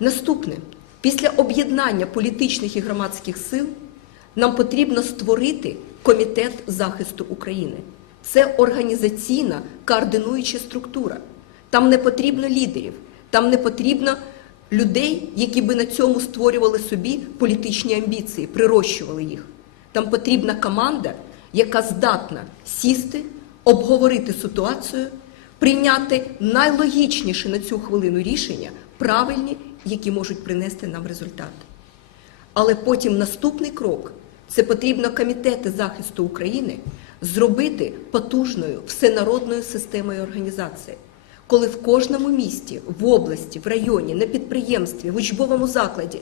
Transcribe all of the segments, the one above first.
Наступне, після об'єднання політичних і громадських сил нам потрібно створити комітет захисту України. Це організаційна координуюча структура. Там не потрібно лідерів, там не потрібно людей, які би на цьому створювали собі політичні амбіції, прирощували їх. Там потрібна команда, яка здатна сісти, обговорити ситуацію, прийняти найлогічніші на цю хвилину рішення, правильні, які можуть принести нам результат. Але потім наступний крок це потрібно комітети захисту України зробити потужною всенародною системою організації, коли в кожному місті, в області, в районі, на підприємстві, в учбовому закладі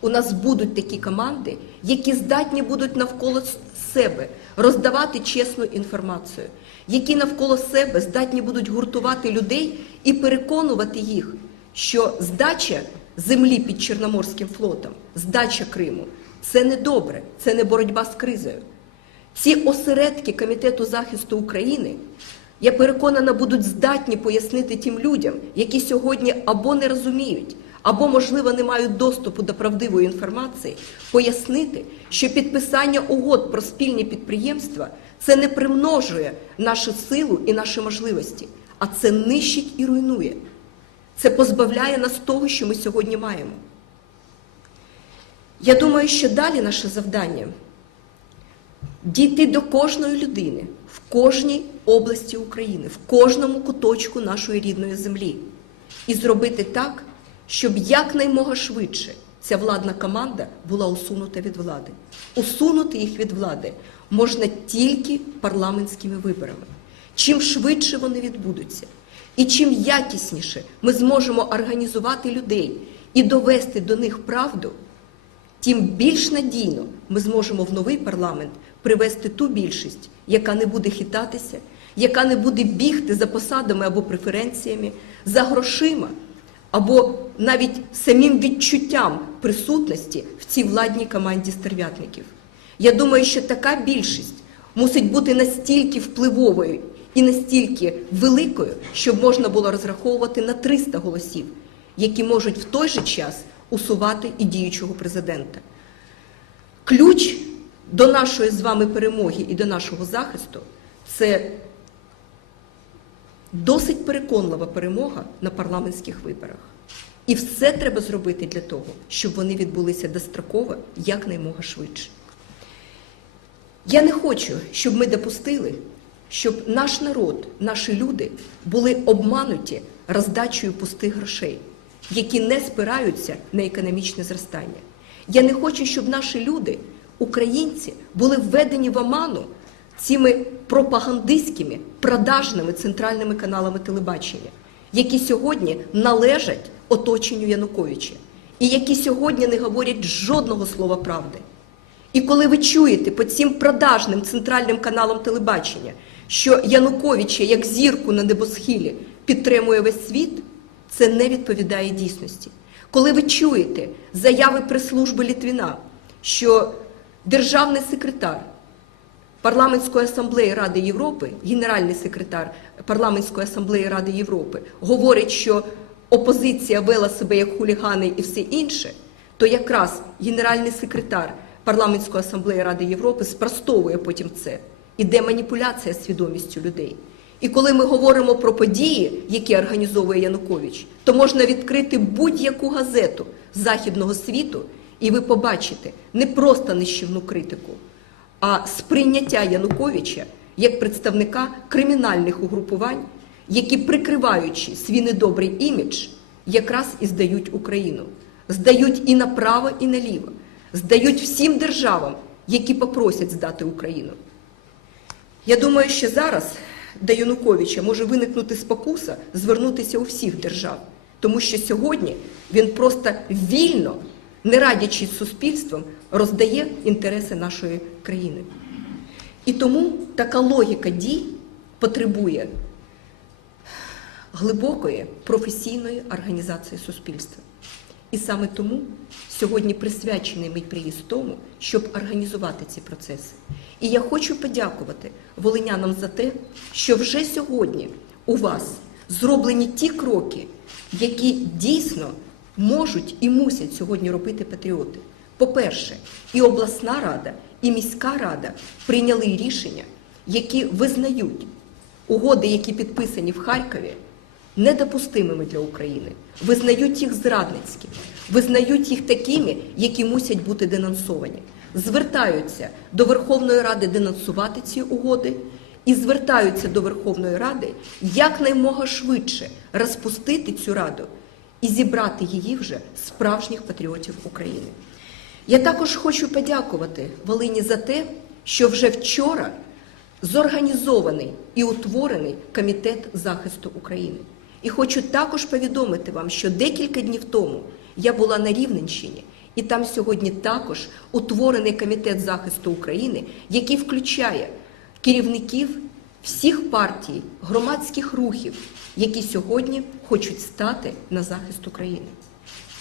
у нас будуть такі команди, які здатні будуть навколо себе роздавати чесну інформацію, які навколо себе здатні будуть гуртувати людей і переконувати їх, що здача землі під Чорноморським флотом, здача Криму це не добре, це не боротьба з кризою. Ці осередки Комітету захисту України, я переконана, будуть здатні пояснити тим людям, які сьогодні або не розуміють, або, можливо, не мають доступу до правдивої інформації, пояснити, що підписання угод про спільні підприємства це не примножує нашу силу і наші можливості, а це нищить і руйнує. Це позбавляє нас того, що ми сьогодні маємо. Я думаю, що далі наше завдання дійти до кожної людини в кожній області України, в кожному куточку нашої рідної землі і зробити так, щоб якнаймога швидше ця владна команда була усунута від влади. Усунути їх від влади можна тільки парламентськими виборами. Чим швидше вони відбудуться, і чим якісніше ми зможемо організувати людей і довести до них правду, тим більш надійно ми зможемо в новий парламент привести ту більшість, яка не буде хитатися, яка не буде бігти за посадами або преференціями, за грошима, або навіть самим відчуттям присутності в цій владній команді стерв'ятників. Я думаю, що така більшість мусить бути настільки впливовою і настільки великою, щоб можна було розраховувати на 300 голосів, які можуть в той же час усувати і діючого президента. Ключ до нашої з вами перемоги і до нашого захисту це досить переконлива перемога на парламентських виборах. І все треба зробити для того, щоб вони відбулися достроково якнаймога швидше. Я не хочу, щоб ми допустили, щоб наш народ, наші люди були обмануті роздачею пустих грошей, які не спираються на економічне зростання. Я не хочу, щоб наші люди, українці, були введені в оману цими пропагандистськими продажними центральними каналами телебачення, які сьогодні належать оточенню Януковича, і які сьогодні не говорять жодного слова правди. І коли ви чуєте по цим продажним центральним каналам телебачення, що Януковича як зірку на небосхилі підтримує весь світ, це не відповідає дійсності. Коли ви чуєте заяви прес-служби Літвіна, що державний секретар Парламентської асамблеї Ради Європи, генеральний секретар Парламентської асамблеї Ради Європи, говорить, що опозиція вела себе як хулігани і все інше, то якраз генеральний секретар Парламентської асамблеї Ради Європи спростовує потім це. Іде маніпуляція свідомістю людей. І коли ми говоримо про події, які організовує Янукович, то можна відкрити будь-яку газету західного світу, і ви побачите не просто нищівну критику, а сприйняття Януковича як представника кримінальних угрупувань, які, прикриваючи свій недобрий імідж, якраз і здають Україну, здають і направо, і наліво, здають всім державам, які попросять здати Україну. Я думаю, що зараз до Януковича може виникнути спокуса звернутися у всіх держав, тому що сьогодні він просто вільно, не радячись суспільством, роздає інтереси нашої країни. І тому така логіка дій потребує глибокої професійної організації суспільства. І саме тому сьогодні присвячений мій приїзд тому, щоб організувати ці процеси. І я хочу подякувати волинянам за те, що вже сьогодні у вас зроблені ті кроки, які дійсно можуть і мусять сьогодні робити патріоти. По-перше, і обласна рада, і міська рада прийняли рішення, які визнають угоди, які підписані в Харкові, недопустимими для України, визнають їх зрадницькими, визнають їх такими, які мусять бути денонсовані, звертаються до Верховної Ради денонсувати ці угоди і звертаються до Верховної Ради якнаймога швидше розпустити цю раду і зібрати її вже справжніх патріотів України. Я також хочу подякувати Волині за те, що вже вчора зорганізований і утворений комітет захисту України. І хочу також повідомити вам, що декілька днів тому я була на Рівненщині, і там сьогодні також утворений комітет захисту України, який включає керівників всіх партій, громадських рухів, які сьогодні хочуть стати на захист України.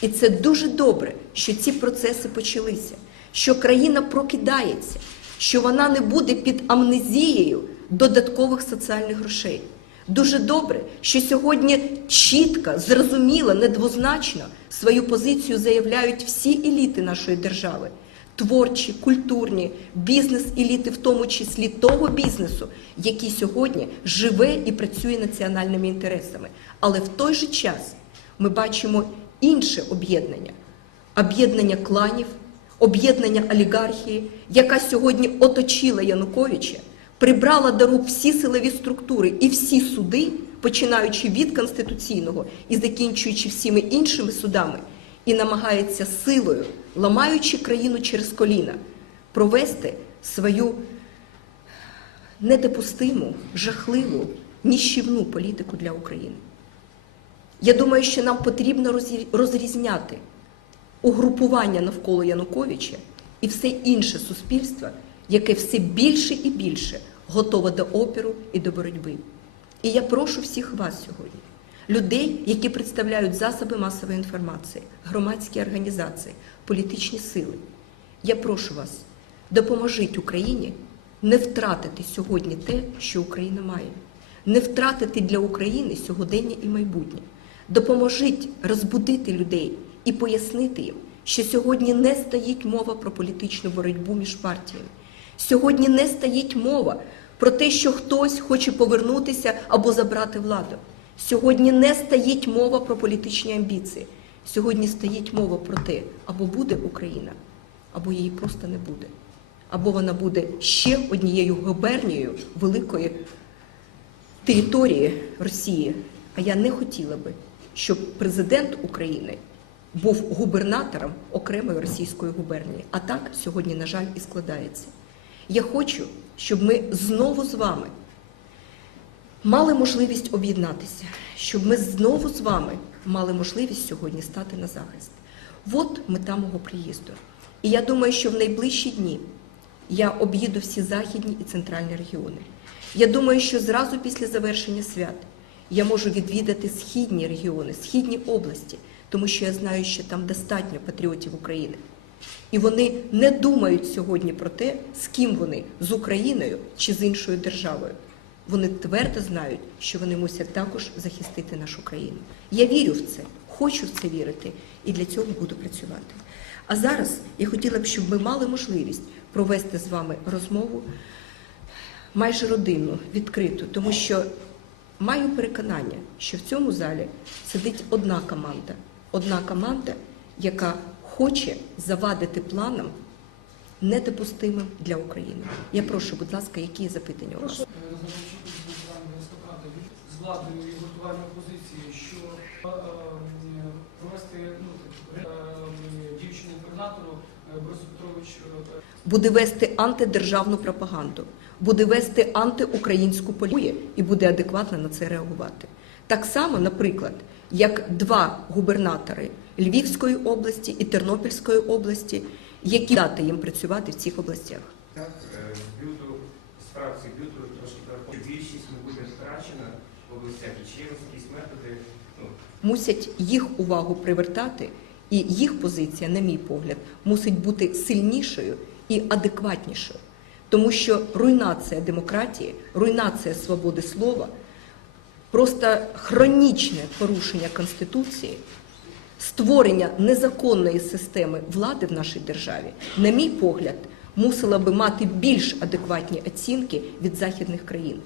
І це дуже добре, що ці процеси почалися, що країна прокидається, що вона не буде під амнезією додаткових соціальних грошей. Дуже добре, що сьогодні чітко, зрозуміло, недвозначно свою позицію заявляють всі еліти нашої держави. Творчі, культурні, бізнес-еліти, в тому числі того бізнесу, який сьогодні живе і працює національними інтересами. Але в той же час ми бачимо інше об'єднання об'єднання кланів, об'єднання олігархії, яка сьогодні оточила Януковича, прибрала до рук всі силові структури і всі суди, починаючи від конституційного і закінчуючи всіми іншими судами, і намагається силою, ламаючи країну через коліна, провести свою недопустиму, жахливу, ніщівну політику для України. Я думаю, що нам потрібно розрізняти угрупування навколо Януковича і все інше суспільство, яке все більше і більше готове до опіру і до боротьби. І я прошу всіх вас сьогодні, людей, які представляють засоби масової інформації, громадські організації, політичні сили. Я прошу вас, допоможіть Україні не втратити сьогодні те, що Україна має, не втратити для України сьогодення і майбутнє. Допоможіть розбудити людей і пояснити їм, що сьогодні не стоїть мова про політичну боротьбу між партіями. Сьогодні не стоїть мова про те, що хтось хоче повернутися або забрати владу. Сьогодні не стоїть мова про політичні амбіції. Сьогодні стоїть мова про те, або буде Україна, або її просто не буде. Або вона буде ще однією губернією великої території Росії. А я не хотіла би, щоб президент України був губернатором окремої російської губернії. А так сьогодні, на жаль, і складається. Я хочу, щоб ми знову з вами мали можливість об'єднатися, щоб ми знову з вами мали можливість сьогодні стати на захист. От мета мого приїзду. І я думаю, що в найближчі дні я об'їду всі західні і центральні регіони. Я думаю, що зразу після завершення свят я можу відвідати східні регіони, східні області, тому що я знаю, що там достатньо патріотів України. І вони не думають сьогодні про те, з ким вони з Україною чи з іншою державою. Вони твердо знають, що вони мусять також захистити нашу країну. Я вірю в це, хочу в це вірити, і для цього буду працювати. А зараз я хотіла б, щоб ми мали можливість провести з вами розмову майже родинну, відкриту, тому що маю переконання, що в цьому залі сидить одна команда, одна команда, яка хоче завадити планам недопустимим для України. Я прошу, будь ласка, які запитання у вас? З Листопада з владою і готуванням опозиції, що е, е, провести ну, е, дівчину інтернатору е, Борису Петрович е, буде вести антидержавну пропаганду, буде вести антиукраїнську політику і буде адекватно на це реагувати. Так само, наприклад, як два губернатори Львівської області і Тернопільської області, які дати їм працювати в цих областях. Так, е, з фракції бюду трошки. Більшість не буде втрачена в областях і чи є якісь методи. Ну, мусять їх увагу привертати, і їх позиція, на мій погляд, мусить бути сильнішою і адекватнішою. Тому що руйнація демократії, руйнація свободи слова, просто хронічне порушення Конституції створення незаконної системи влади в нашій державі, на мій погляд, мусила би мати більш адекватні оцінки від західних країн.